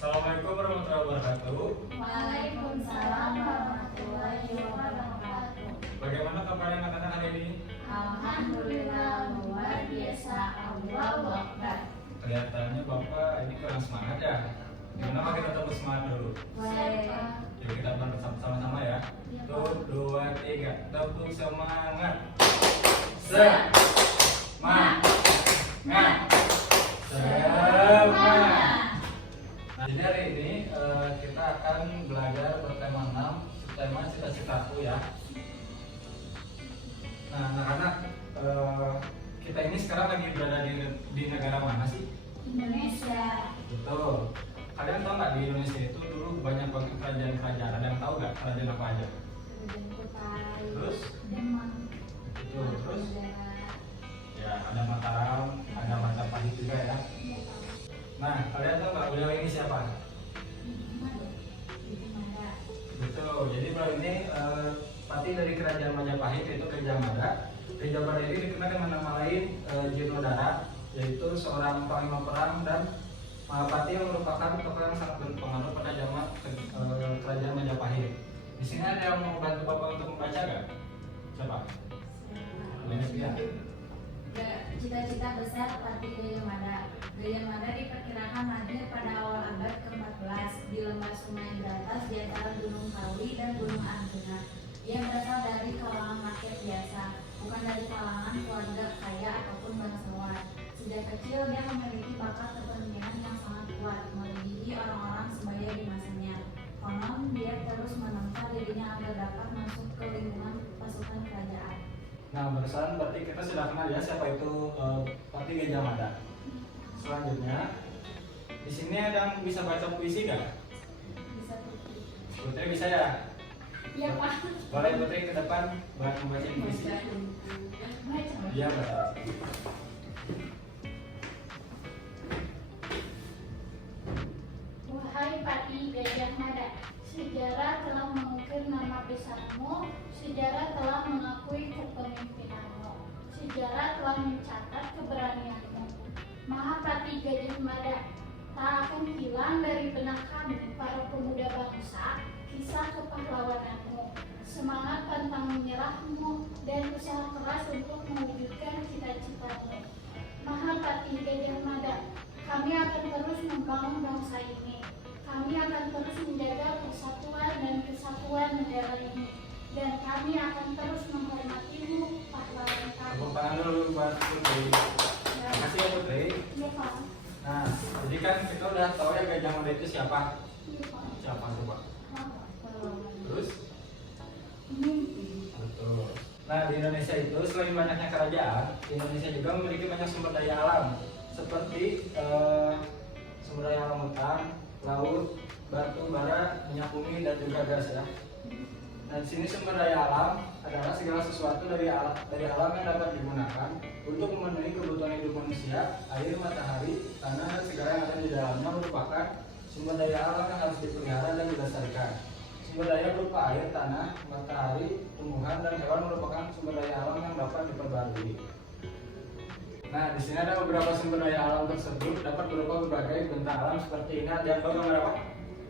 Assalamualaikum warahmatullahi wabarakatuh. Waalaikumsalam warahmatullahi wabarakatuh. Bagaimana kabar anak-anak hari ini? Alhamdulillah luar biasa. Allahu Akbar. Kelihatannya Bapak ini kurang semangat ya. Gimana kita terus semangat dulu? Boleh. Yuk kita bersama-sama ya. 1, 2, 3. Tepuk semangat. Semangat. Semangat. Nah, jadi hari ini kita akan belajar bertema 6, tema cita-citaku ya. Nah, anak-anak, kita ini sekarang lagi berada di negara mana sih? Indonesia. Betul. Kalian tahu nggak di Indonesia itu dulu banyak banget kerajaan-kerajaan. Ada yang tahu nggak kerajaan apa aja? Kerajaan Kutai. Terus? Demak. Itu terus? Ya, ada Mataram, ada Majapahit juga ya. Nah, kalian tahu nggak beliau ini siapa? Betul. Jadi beliau ini patih dari kerajaan Majapahit, yaitu Gajah Mada. Gajah Mada ini dikenal dengan nama lain Jirnodara, yaitu seorang panglima perang dan Mahapati yang merupakan tokoh yang sangat berpengaruh pada zaman kerajaan Majapahit. Di sini ada yang mau bantu Bapak untuk membaca nggak? Siapa? Ya. Cita-cita besar Patih Gajah Mada. Gajah Mada diperkirakan hadir pada awal abad ke-14 di lembah Sungai Berantas di antara Gunung Kawi dan Gunung Arjuna. Ia berasal dari kalangan rakyat biasa, bukan dari kalangan keluarga kaya ataupun bangsawan. Sejak kecil dia memiliki bakat kepemimpinan yang sangat kuat, melebihi orang-orang sebaya di masanya. Konon dia terus menempa dirinya agar dapat masuk ke lingkungan pasukan kerajaan. Nah, barusan berarti kita sudah kenal ya siapa itu Patih Gajah Mada. Selanjutnya, di sini ada yang bisa baca puisi nggak? Bisa Putri. Putri bisa ya? Iya Pak. Boleh Putri ke depan buat membaca puisi. Iya betul. Wahai Patih Gajah Mada, sejarah telah mengukir nama besarmu, sejarah telah mengakui kepemimpinanmu, sejarah telah mencatat keberanianmu. Mahapatih Gajah Mada, tak akan hilang dari benak kami para pemuda bangsa kisah kepahlawananmu, semangat pantang menyerahmu, dan usaha keras untuk mewujudkan cita-citamu. Mahapatih Gajah Mada, kami akan terus membangun bangsa ini. Kami akan terus menjaga persatuan dan kesatuan negara ini. Dan kami akan terus menghormatimu, pahlawan kami. Tepuk tangan dulu buat Putri. Terima kasih ya Putri. Iya Pak. Nah, jadi kan kita udah tahu ya Gajah Mada itu siapa? Iya Pak. Siapa coba? Terus? Mimpi. Betul. Nah, di Indonesia itu selain banyaknya kerajaan, Indonesia juga memiliki banyak sumber daya alam seperti sumber daya alam hutan, laut, batu bara, minyak bumi, dan juga gas ya. Nah, di sini sumber daya alam adalah segala sesuatu dari alam yang dapat digunakan untuk memenuhi kebutuhan hidup manusia. Air, matahari, tanah, dan segala yang ada di dalamnya merupakan sumber daya alam yang harus dipelihara dan dilestarikan. Sumber daya berupa air, tanah, matahari, tumbuhan, dan hewan merupakan sumber daya alam yang dapat diperbarui. Nah, di sini ada beberapa sumber daya alam tersebut dapat berupa berbagai bentang alam seperti ini. Ada yang bagaimana Pak?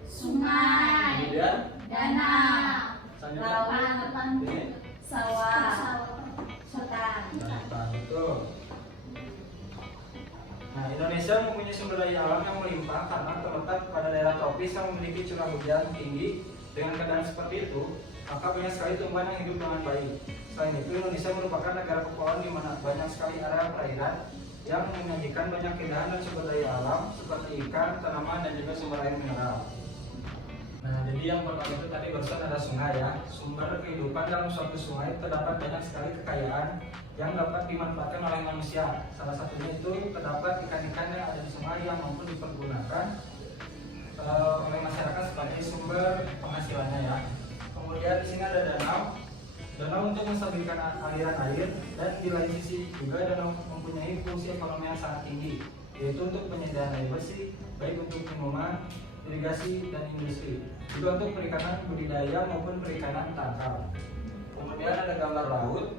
Sungai, Kemudian, danau, selanjutnya, lautan, ini, sawah, hutan. nah, betul. Nah, Indonesia mempunyai sumber daya alam yang melimpah karena terletak pada daerah tropis yang memiliki curah hujan tinggi. Dengan keadaan seperti itu, maka banyak sekali tumbuhan yang hidup dengan baik. Selain itu, Indonesia merupakan negara kepulauan di mana banyak sekali area perairan yang menyajikan banyak keindahan dan sumber daya alam seperti ikan, tanaman, dan juga sumber air mineral. Nah, jadi yang pertama itu tadi barusan ada sungai ya. Sumber kehidupan dalam suatu sungai terdapat banyak sekali kekayaan yang dapat dimanfaatkan oleh manusia. Salah satunya itu terdapat ikan-ikan yang ada di sungai yang mampu dipergunakan oleh masyarakat sebagai sumber penghasilannya ya. Kemudian di sini ada danau. Danau untuk menstabilkan aliran air, dan di lain sisi juga danau mempunyai fungsi ekonomi yang sangat tinggi, yaitu untuk penyediaan air bersih, baik untuk minuman, irigasi, dan industri, juga untuk perikanan budidaya maupun perikanan tangkap. Kemudian ada gambar laut.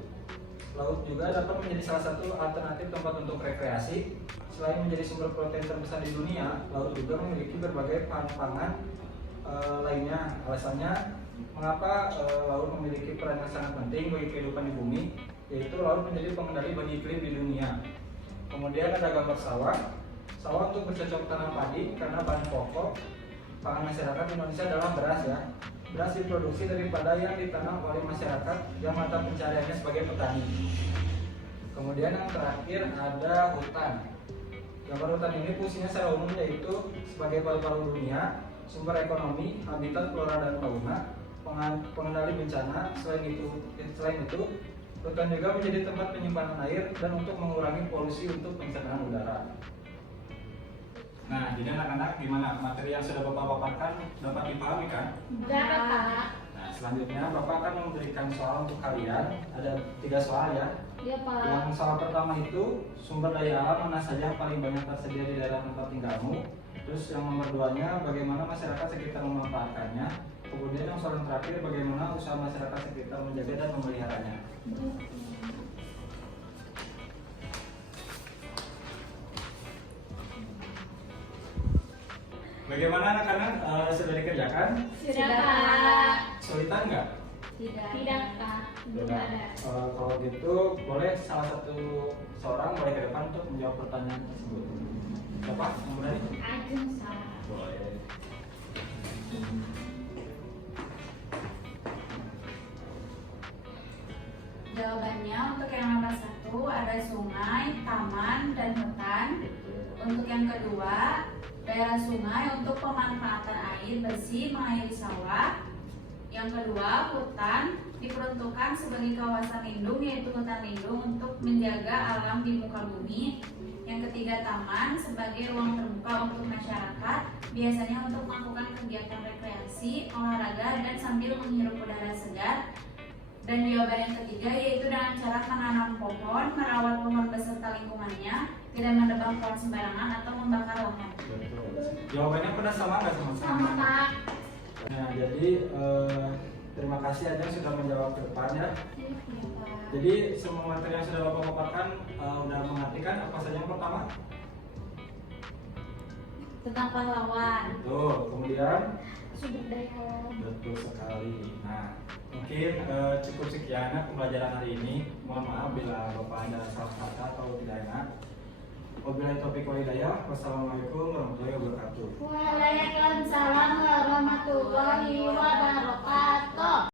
Laut juga dapat menjadi salah satu alternatif tempat untuk rekreasi. selain menjadi sumber protein terbesar di dunia, laut juga memiliki berbagai bahan pangan lainnya. Alasannya mengapa laut memiliki peran yang sangat penting bagi kehidupan di bumi, yaitu laut menjadi pengendali bagi iklim di dunia. Kemudian ada gambar sawah. Sawah untuk bercocok tanam padi karena bahan pokok pangan masyarakat Indonesia adalah beras ya. Beras diproduksi daripada yang ditanam oleh masyarakat yang mata pencariannya sebagai petani. Kemudian yang terakhir ada hutan. Gambar hutan ini fungsinya secara umum yaitu sebagai paru-paru dunia, sumber ekonomi, habitat flora dan fauna, pengendali bencana. Selain itu, hutan juga menjadi tempat penyimpanan air dan untuk mengurangi polusi untuk pencernaan udara. Nah, jadi anak-anak gimana materi yang sudah Bapak paparkan dapat dipahami kan? Dapat, Pak. Nah, selanjutnya Bapak akan memberikan soal untuk kalian. Ada 3 soal ya. Iya, Pak. Yang soal pertama itu sumber daya alam mana saja yang paling banyak tersedia di daerah tempat tinggalmu. Terus yang nomor 2-nya bagaimana masyarakat sekitar memanfaatkannya. Kemudian yang soal terakhir bagaimana usaha masyarakat sekitar menjaga dan memeliharanya. Bagaimana anak-anak sudah dikerjakan? Sudah, Pak. Kesulitan nggak? Tidak, Pak. Belum ada. Kalau gitu boleh salah satu seorang boleh ke depan untuk menjawab pertanyaan tersebut. Siapa yang berani? Ajeng salah. Boleh. Jawabannya untuk yang nomor 1 ada sungai, taman, dan hutan. Untuk yang kedua, daerah sungai untuk pemanfaatan air bersih mengairi sawah. Yang kedua, hutan diperuntukkan sebagai kawasan lindung, yaitu hutan lindung untuk menjaga alam di muka bumi. Yang ketiga, taman sebagai ruang terbuka untuk masyarakat, biasanya untuk melakukan kegiatan rekreasi, olahraga, dan sambil menghirup udara segar. Dan jawaban yang ketiga yaitu dengan cara menanam pohon, merawat pohon beserta lingkungannya, tidak menebang pohon sembarangan atau membakar lahan. Betul. Jawabannya pernah sama nggak sama? Sama, Pak. Nah, jadi terima kasih aja sudah menjawab ke depan ya. Iya, Pak. Jadi semua materi yang sudah Bapak paparkan udah mengerti kan apa saja yang pertama? Tentang pahlawan. Betul. Kemudian Sumber daya alam. betul sekali. Nah, mungkin cukup sekian pembelajaran hari ini. Mohon maaf bila Bapak ada salah kata atau tidak enak. Wabillahi taufiq wal hidayah. Wassalamualaikum warahmatullahi wabarakatuh. Waalaikumsalam warahmatullahi wabarakatuh.